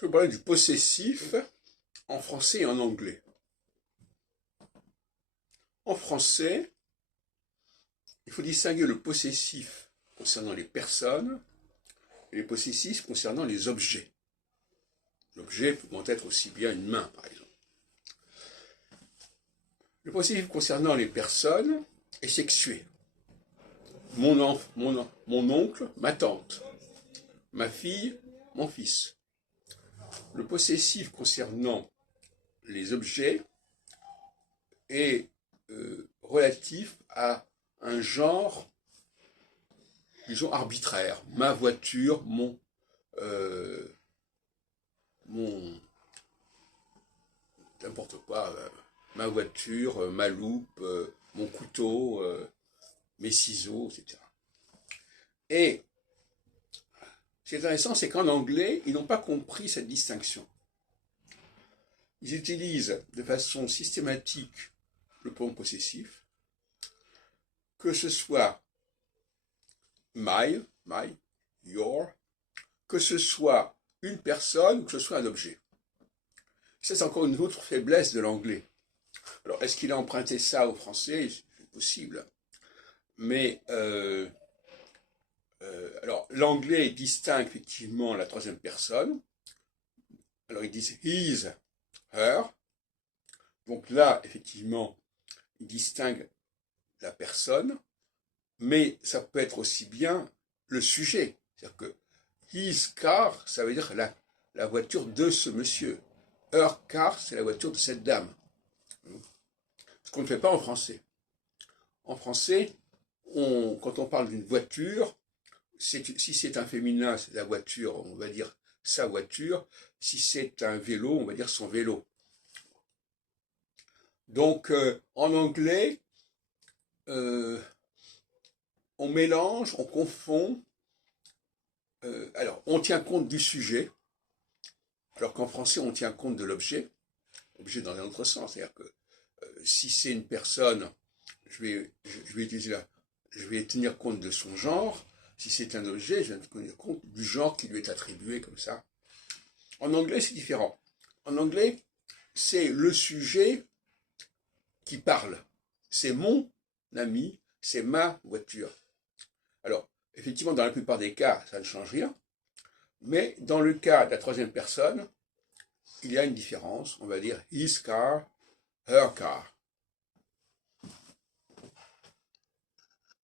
Je vais parler du possessif en français et en anglais. En français, il faut distinguer le possessif concernant les personnes et les possessifs concernant les objets. L'objet pouvant être aussi bien une main, par exemple. Le possessif concernant les personnes est sexué. Mon oncle, ma tante, ma fille, mon fils. Le possessif concernant les objets est relatif à un genre, disons, arbitraire. Ma voiture, n'importe quoi, ma voiture, ma loupe, mon couteau, mes ciseaux, etc. Et ce qui est intéressant, c'est qu'en anglais, ils n'ont pas compris cette distinction. Ils utilisent de façon systématique le pronom possessif, que ce soit my, your, que ce soit une personne ou que ce soit un objet. C'est encore une autre faiblesse de l'anglais. Alors, est-ce qu'il a emprunté ça au français? C'est possible. Mais, alors, l'anglais distingue effectivement la troisième personne. Alors, ils disent his, her. Donc là, effectivement, ils distinguent la personne, mais ça peut être aussi bien le sujet. C'est-à-dire que his car, ça veut dire la voiture de ce monsieur. Her car, c'est la voiture de cette dame. Ce qu'on ne fait pas en français. En français, quand on parle d'une voiture, si c'est un féminin, c'est la voiture, on va dire sa voiture. Si c'est un vélo, on va dire son vélo. Donc, en anglais, on mélange, on confond. Alors, on tient compte du sujet, alors qu'en français, on tient compte de l'objet. Objet dans un autre sens, c'est-à-dire que si c'est une personne, je vais tenir compte de son genre. Si c'est un objet, je vais tenir compte du genre qui lui est attribué comme ça. En anglais, c'est différent. En anglais, c'est le sujet qui parle. C'est mon ami, c'est ma voiture. Alors, effectivement, dans la plupart des cas, ça ne change rien. Mais dans le cas de la troisième personne, il y a une différence. On va dire his car, her car.